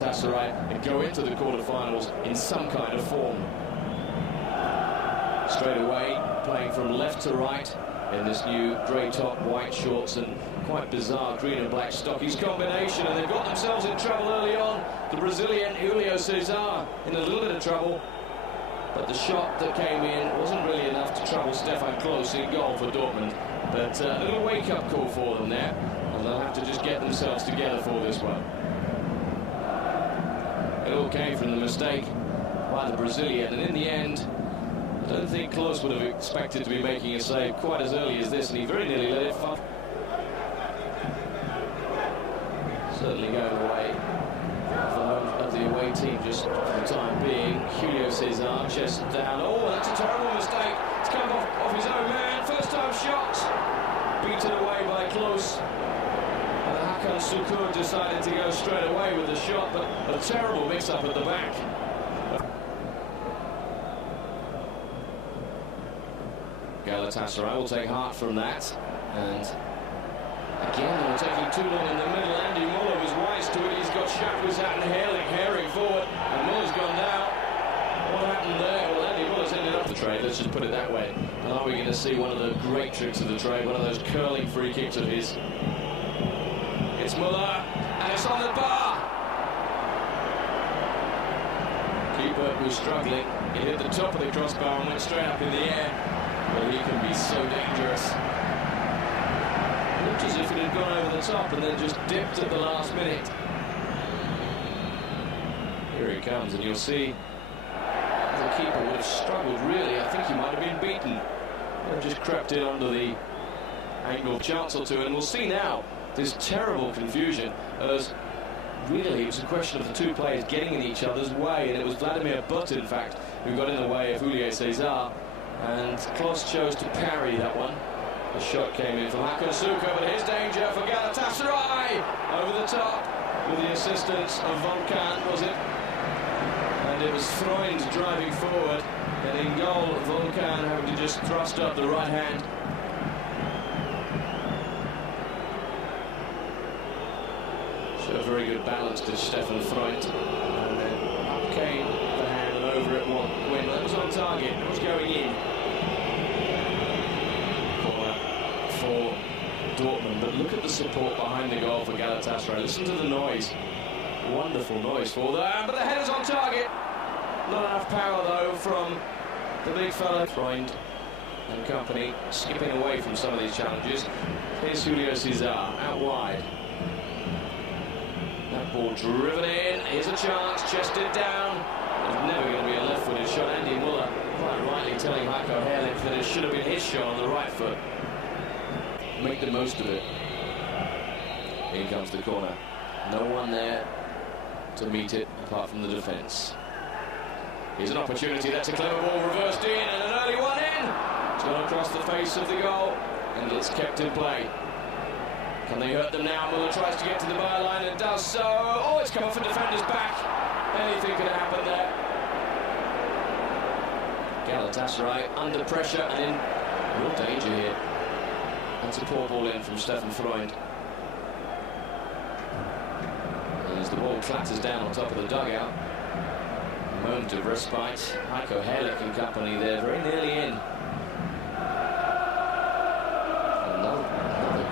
Galatasaray and go into the quarter-finals in some kind of form. Straight away, playing from left to right in this new grey top, white shorts and quite bizarre green and black stockies combination, and they've got themselves in trouble early on. The Brazilian Julio Cesar in a little bit of trouble, but the shot that came in wasn't really enough to trouble Stefan Klose in goal for Dortmund. But a little wake-up call for them there, and they'll have to just get themselves together for this one. It all came from the mistake by the Brazilian, and in the end, I don't think Klose would have expected to be making a save quite as early as this, and he very nearly let it fall. Certainly going away of the away team just for the time being. Julio Cesar, chest down. Oh, that's a terrible mistake. It's come off his own man. First time shot. Beaten away by Klose. Zorc decided to go straight away with the shot, but a terrible mix-up at the back. Galatasaray will take heart from that, and again they were taking too long in the middle. Andy Muller was wise to it. He's got Westfalenstadion and Herrlich forward, and Muller's gone down. What happened there? Well, Andy Muller's ended up the trade, let's just put it that way. And are we going to see one of the great tricks of the trade, one of those curling free kicks of his? It's Muller, and it's on the bar. Keeper was struggling. He hit the top of the crossbar and went straight up in the air. Well, he can be so dangerous. It looked as if it had gone over the top and then just dipped at the last minute. Here he comes, and you'll see the keeper would have struggled, really. I think he might have been beaten. And just crept in under the angle chance or two, and we'll see now this terrible confusion, as really it was a question of the two players getting in each other's way, and it was Vladimir Butt, in fact, who got in the way of Julio Cesar, and Klose chose to parry that one. The shot came in from Zorc, but here's danger for Galatasaray! Over the top, with the assistance of Volkan, was it? And it was Freund driving forward, and in goal, Volkan having to just thrust up the right hand. A very good balance to Stefan Freund, and then up came the hand and over it went. That was on target, it was going in. Corner for Dortmund, but look at the support behind the goal for Galatasaray. Listen to the noise, wonderful noise for them, but the header's on target. Not enough power though from the big fella. Freund and company skipping away from some of these challenges. Here's Julio Cesar out wide. That ball driven in, here's a chance, chested down. There's never going to be a left-footed shot. Andy Muller quite rightly telling Herrlich that it should have been his shot on the right foot. Make the most of it. Here comes the corner. No one there to meet it apart from the defence. Here's an opportunity, that's a clever ball reversed in, and an early one in. It's gone across the face of the goal, and it's kept in play. Can they hurt them now? Muller tries to get to the byline and does so. Oh, it's come off a defender's back. Anything could happen there. Galatasaray under pressure and in real danger here. That's a poor ball in from Stefan Freund. And as the ball clatters down on top of the dugout, a moment of respite. Herrlich and company there, very nearly in.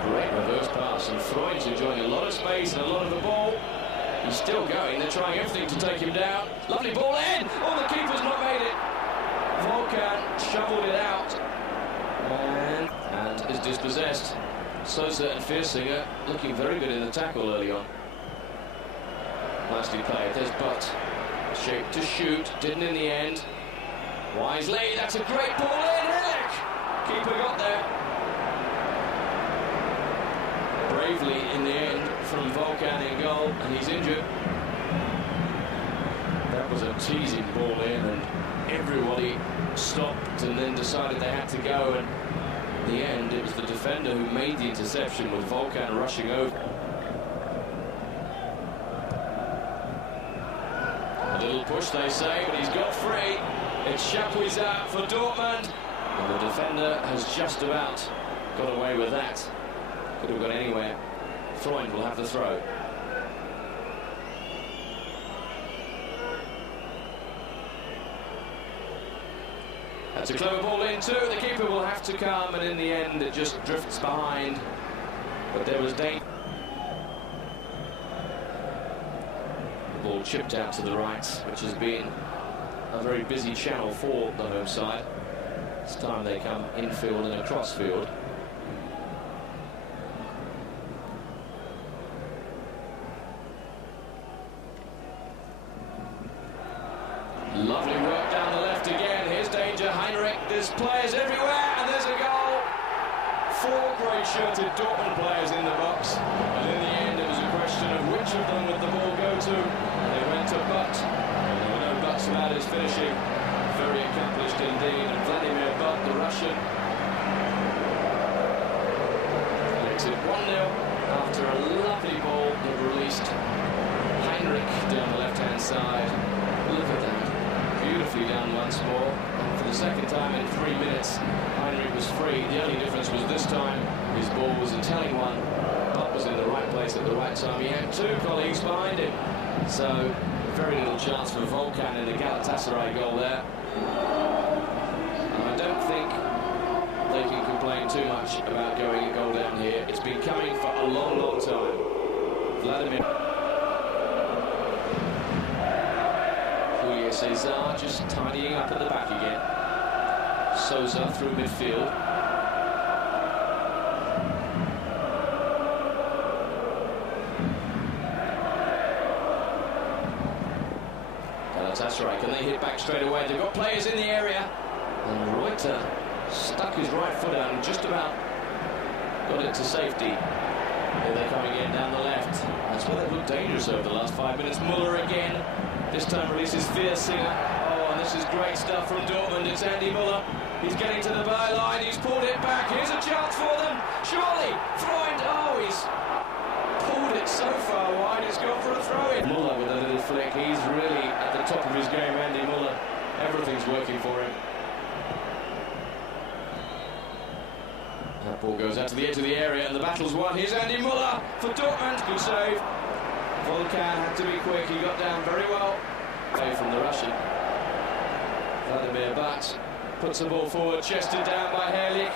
Great reverse pass, and Freund's enjoying a lot of space and a lot of the ball. He's still going, they're trying everything to take him down. Lovely ball in! Oh, the keeper's not made it. Volkan shoveled it out and is dispossessed. Sosa and Fearsinger looking very good in the tackle early on. Nicely played, there's Butt. Shaped to shoot, didn't in the end. Wisely, that's a great ball in! Herrlich! Keeper got there. Bravely in the end from Volkan in goal, and he's injured. That was a teasing ball in, and everybody stopped and then decided they had to go, and in the end it was the defender who made the interception with Volkan rushing over. A little push they say, but he's got free. It's Westfalenstadion for Dortmund, and the defender has just about got away with that. Could have gone anywhere. Freund will have the throw. That's a clever ball in too. The keeper will have to come, and in the end it just drifts behind. But there was danger. The ball chipped out to the right, which has been a very busy channel for the home side. This time they come infield and across field. Lovely work down the left again. Here's danger. Herrlich. There's players everywhere, and there's a goal. 4 grey-shirted Dortmund players in the box, and in the end it was a question of which of them would the ball go to. They went to Butt, and there were no buts about his finishing. Very accomplished indeed, and Vladimir Butt, the Russian, makes it 1-0 after a lovely ball that released Herrlich down the left-hand side. Look at that. Beautifully done once more. And for the second time in 3 minutes, Herrlich was free. The only difference was this time his ball was a telling one. Butt was in the right place at the right time. He had 2 colleagues behind him. So very little chance for Volkan in the Galatasaray goal there. And I don't think they can complain too much about going a goal down here. It's been coming for a long, long time. Vladimir Cesar just tidying up at the back again. Souza through midfield. Galatasaray, can they hit back straight away? They've got players in the area. And Reuter stuck his right foot out and just about got it to safety. Here they're coming in down the left. That's where they've looked dangerous over the last 5 minutes. Muller again. This time releases Pedersen. Oh, and this is great stuff from Dortmund. It's Andy Muller. He's getting to the byline. He's pulled it back. Here's a chance for them. Surely, Freund. Oh, he's pulled it so far wide. It's gone for a throw-in. Muller with a little flick. He's really at the top of his game, Andy Muller. Everything's working for him. That ball goes out to the edge of the area, and the battle's won. Here's Andy Muller for Dortmund. Good save. Volkan had to be quick, he got down very well. Away from the Russian. Vladimir Butt puts the ball forward, chested down by Herrlich.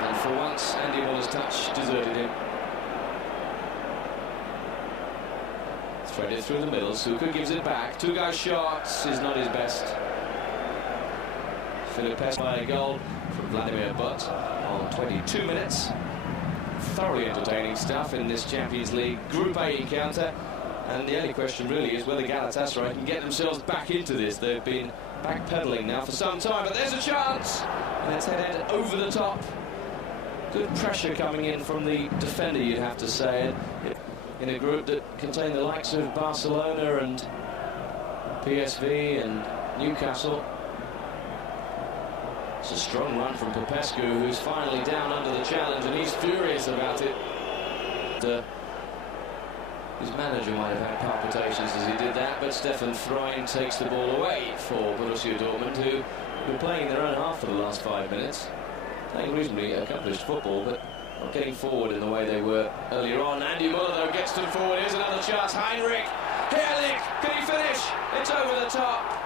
And for once, Andy Muller's touch deserted him. Threaded through the middle, Suka gives it back. 2 guys shots is not his best. Pedersen by a goal from Vladimir Butt on 22 minutes. Thoroughly entertaining stuff in this Champions League Group A encounter, and the only question really is whether Galatasaray can get themselves back into this. They've been backpedaling now for some time, but there's a chance, and it's headed over the top. Good pressure coming in from the defender, you'd have to say, in a group that contained the likes of Barcelona and PSV and Newcastle. It's a strong run from Popescu, who's finally down under the challenge, and he's furious about it. His manager might have had palpitations as he did that, but Stefan Freund takes the ball away for Borussia Dortmund, who were playing their own half for the last 5 minutes. Playing reasonably accomplished football, but not getting forward in the way they were earlier on. Andy Muller, though, gets them forward. Here's another chance. Herrlich. Herrlich. Can he finish? It's over the top.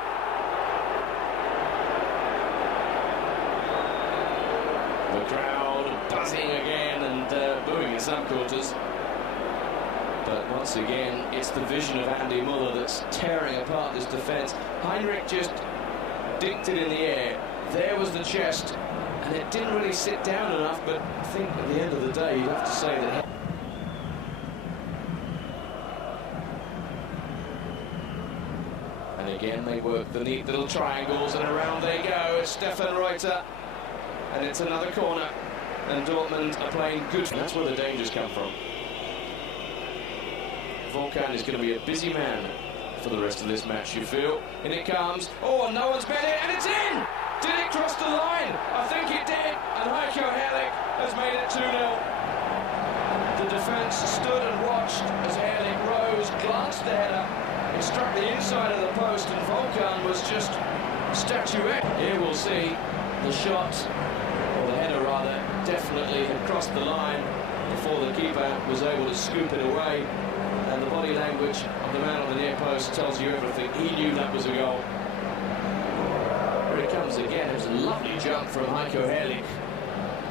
The crowd buzzing again and booing in some quarters. But once again, it's the vision of Andy Muller that's tearing apart this defence. Herrlich just dinked it in the air. There was the chest, and it didn't really sit down enough, but I think at the end of the day, you'd have to say that... And again, they work the neat little triangles, and around they go. It's Stefan Reuter. And it's another corner, and Dortmund are playing good. That's where the dangers come from. Volkan is going to be a busy man for the rest of this match, you feel. And it comes. Oh, and no one's bet it, and it's in! Did it cross the line? I think it did, and Herrlich has made it 2-0. The defence stood and watched as Herrlich rose, glanced the header. It struck the inside of the post, and Volkan was just statuette. Here we'll see the shot, or the header rather, definitely had crossed the line before the keeper was able to scoop it away. And the body language of the man on the near post tells you everything. He knew that was a goal. Here it comes. comes again. It was a lovely jump from Herrlich,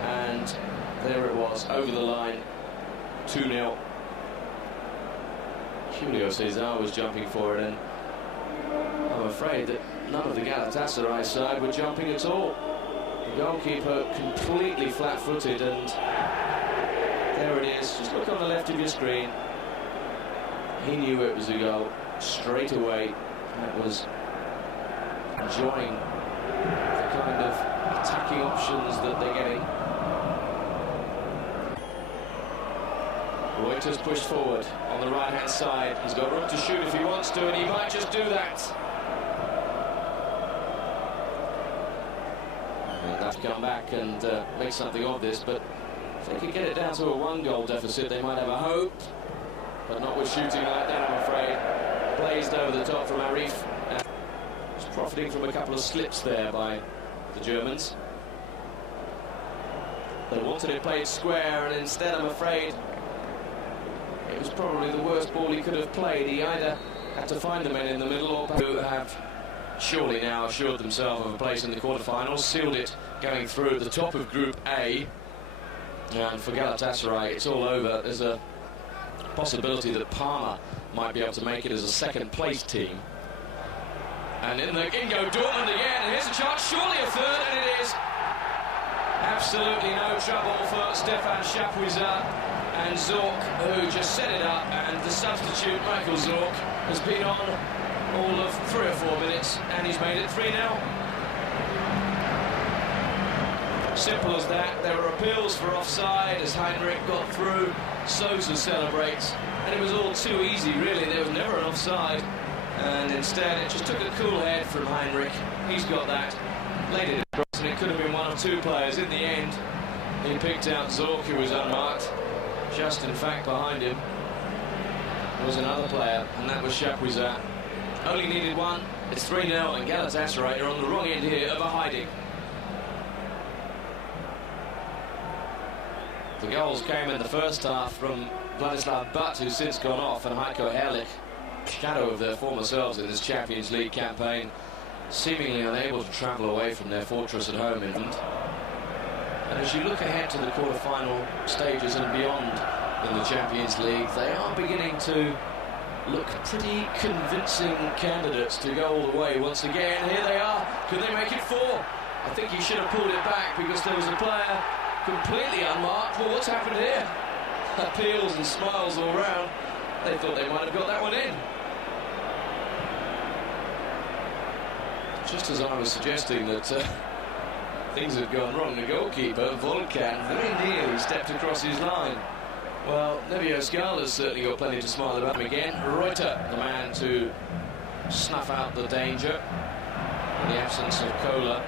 and there it was, over the line, 2-0. Julio Cesar was jumping for it, and I'm afraid that none of the Galatasaray side were jumping at all. The goalkeeper completely flat-footed, and there it is. Just look on the left of your screen. He knew it was a goal straight away. That was enjoying the kind of attacking options that they're getting. Reuter's pushed forward on the right-hand side. He's got room to shoot if he wants to, and he might just do that. And have to come back and make something of this, but if they could get it down to a 1-goal deficit, they might have a hope. But not with shooting like that, I'm afraid. Blazed over the top from Arif. He's profiting from a couple of slips there by the Germans. They wanted it played square, and instead, I'm afraid, it was probably the worst ball he could have played. He either had to find the men in the middle, or who have surely now assured themselves of a place in the quarterfinals, sealed it going through at the top of Group A. And for Galatasaray, it's all over. There's a possibility that Parma might be able to make it as a second-place team. And in go Dortmund again, and here's a chance, surely a third, and it is. Absolutely no trouble for Stefan Chapuisat and Zorc, who just set it up, and the substitute, Michael Zorc, has been on all of 3 or 4 minutes, and he's made it 3-0. Simple as that. There were appeals for offside as Heinrich got through. Sosa celebrates, and it was all too easy, really. There was never an offside, and instead it just took a cool head from Heinrich. He's got that, laid it across, and it could have been 1 of 2 players. In the end, he picked out Zorc, who was unmarked. Just in fact behind him was another player, and that was Chapuisat. Only needed 1. It's 3-0, and Galatasaray are on the wrong end here of a hiding. The goals came in the first half from Vladislav Butt, who's since gone off, and Heiko Herrlich, shadow of their former selves in this Champions League campaign, seemingly unable to travel away from their fortress at home in England. And as you look ahead to the quarter-final stages and beyond in the Champions League, they are beginning to look pretty convincing candidates to go all the way once again. Here they are. Could they make it 4? I think he should have pulled it back because there was a player completely unmarked. Well, what's happened here? Appeals and smiles all round. They thought they might have got that one in. Just as I was suggesting that things had gone wrong, the goalkeeper, Volkan, very nearly stepped across his line. Well, Nevio Scala's certainly got plenty to smile about him again. Reuter, the man to snuff out the danger in the absence of Kohler.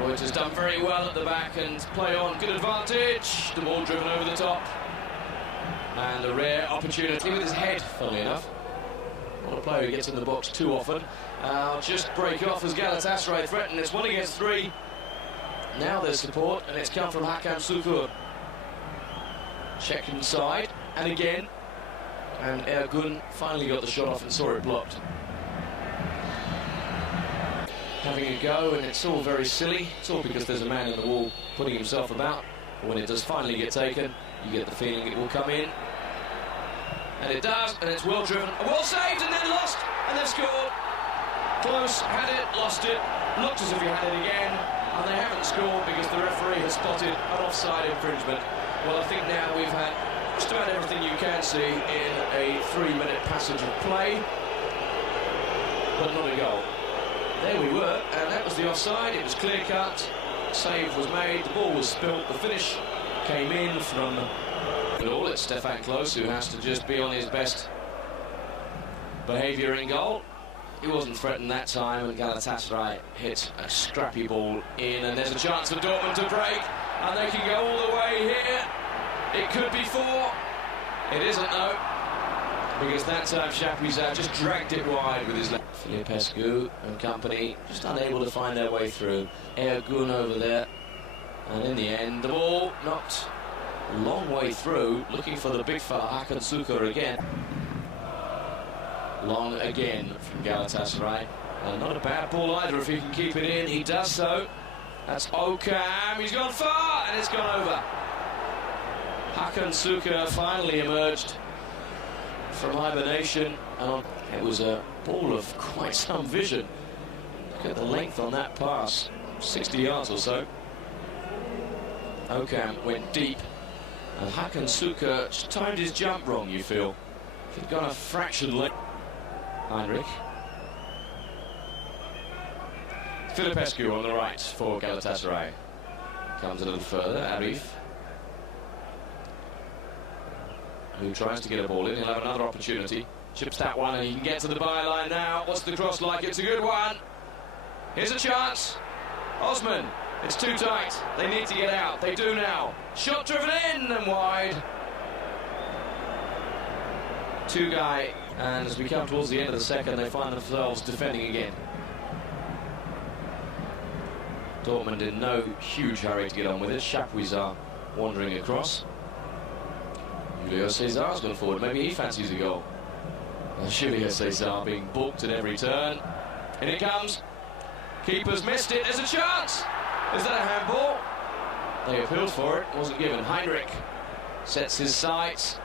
Reuter's done very well at the back and play on, good advantage. The ball driven over the top. And a rare opportunity with his head, funnily enough. Not a player who gets in the box too often. Just break off as Galatasaray threaten. It's 1 against 3. Now there's support, and it's come from Hakan Şükür. Check inside, and again. And Ergun finally got the shot off and saw it blocked. Having a go, and it's all very silly. It's all because there's a man in the wall putting himself about. But when it does finally get taken, you get the feeling it will come in. And it does, and it's well driven. Well saved, and then lost, and they've scored. Close, had it, lost it, looked as if he had it again, and they haven't scored because the referee has spotted an offside infringement. Well, I think now we've had just about everything you can see in a 3-minute passage of play, but not a goal. There we were, and that was the offside. It was clear-cut, save was made, the ball was spilt, the finish came in from all. It's Stefan Klose who has to just be on his best behaviour in goal. He wasn't threatened that time, and Galatasaray hit a scrappy ball in, and there's a chance for Dortmund to break, and they can go all the way here. It could be 4. It isn't, though, because that time Chapuisat just dragged it wide with his left. Filipescu and company just unable to find their way through. Ergun over there, and in the end, the ball knocked a long way through, looking for the big fella Hakan Şükür again. Long again from Galatasaray. Not a bad ball either if he can keep it in. He does so. That's Okam. He's gone far and it's gone over. Hakan Suka finally emerged from hibernation. It was a ball of quite some vision. Look at the length on that pass. 60 yards or so. Okam went deep. And Hakan Suka just timed his jump wrong, you feel. If he'd gone a fraction late. Herrlich. Filipescu on the right for Galatasaray. Comes a little further, Arif. Who tries to get a ball in, he'll have another opportunity. Chips that one and he can get to the byline now. What's the cross like? It's a good one. Here's a chance. Osman, it's too tight. They need to get out. They do now. Shot driven in and wide. Two guy, and as we come towards the end of the second, they find themselves defending again. Dortmund in no huge hurry to get on with it. Chapuisat wandering across. Julio Cesar's gone forward. Maybe he fancies a goal. Julio Cesar being balked at every turn. In it comes. Keeper's missed it. There's a chance. Is that a handball? They appealed for it. Wasn't given. Herrlich sets his sights.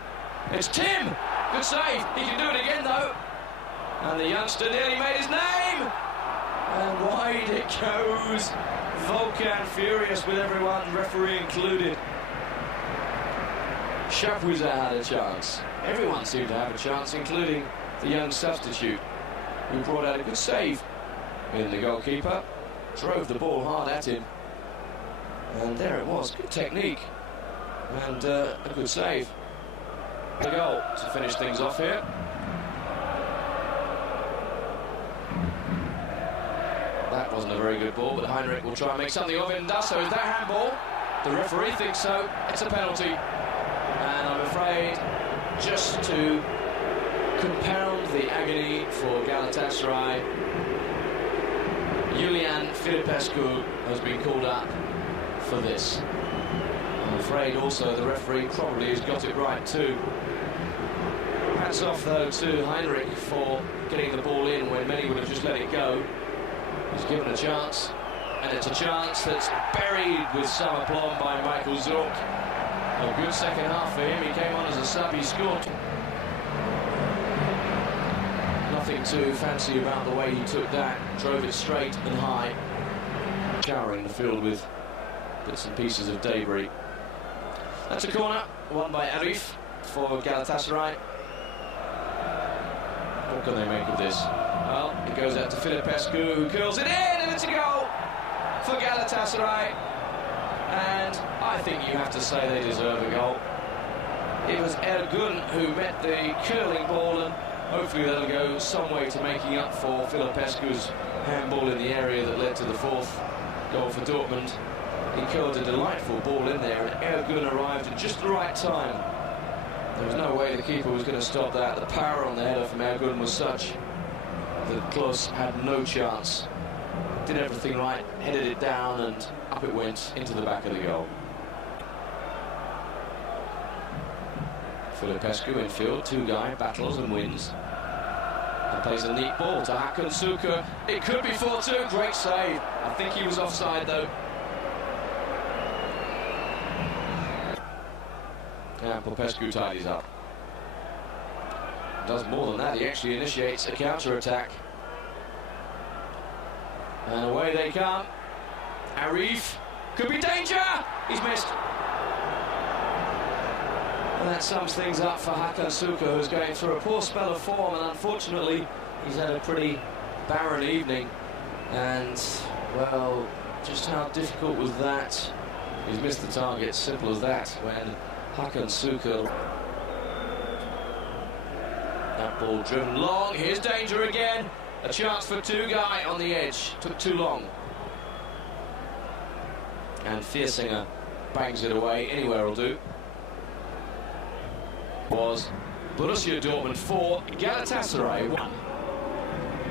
It's Tim. Good save. He can do it again though. And the youngster nearly made his name. And wide it goes. Volkan furious with everyone, referee included. Chapuisat had a chance. Everyone seemed to have a chance, including the young substitute, who brought out a good save. In the goalkeeper, drove the ball hard at him. And there it was, good technique. And a good save. The goal to finish things off here. That wasn't a very good ball, but Herrlich will try and make something of it and does so. Is that handball? The referee thinks so. It's a penalty. And I'm afraid, just to compound the agony for Galatasaray, Julian Filipescu has been called up for this. I'm afraid also the referee probably has got it right too. Hats off though to Herrlich for getting the ball in when many would have just let it go. He's given a chance, and it's a chance that's buried with some aplomb by Michael Zorc. A good second half for him. He came on as a sub, he scored. Nothing too fancy about the way he took that, drove it straight and high, showering the field with bits and pieces of debris. That's a corner, won by Arif for Galatasaray. What can they make of this? Well, it goes out to Filipescu, who curls it in, and it's a goal for Galatasaray. And I think you have to say they deserve a goal. It was Ergun who met the curling ball, and hopefully that'll go some way to making up for Filipescu's handball in the area that led to the fourth goal for Dortmund. He curled a delightful ball in there, and Ergun arrived at just the right time. There was no way the keeper was going to stop that. The power on the header from Ergun was such that Klose had no chance. Did everything right, headed it down, and up it went into the back of the goal. Filipescu in field, two-guy, battles and wins. And plays a neat ball to Hakan Suka. It could be 4-2, great save. I think he was offside though. And Popescu tidies up. Does more than that, he actually initiates a counter-attack. And away they come. Arif, could be danger! He's missed. And that sums things up for Hakan Suka, who's going through a poor spell of form, and unfortunately he's had a pretty barren evening. And, well, just how difficult was that? He's missed the target, simple as that, when Hakan Suka. That ball driven long, here's danger again. A chance for two-guy on the edge, took too long. And Viersinger bangs it away, anywhere will do. Was Borussia Dortmund 4, Galatasaray 1.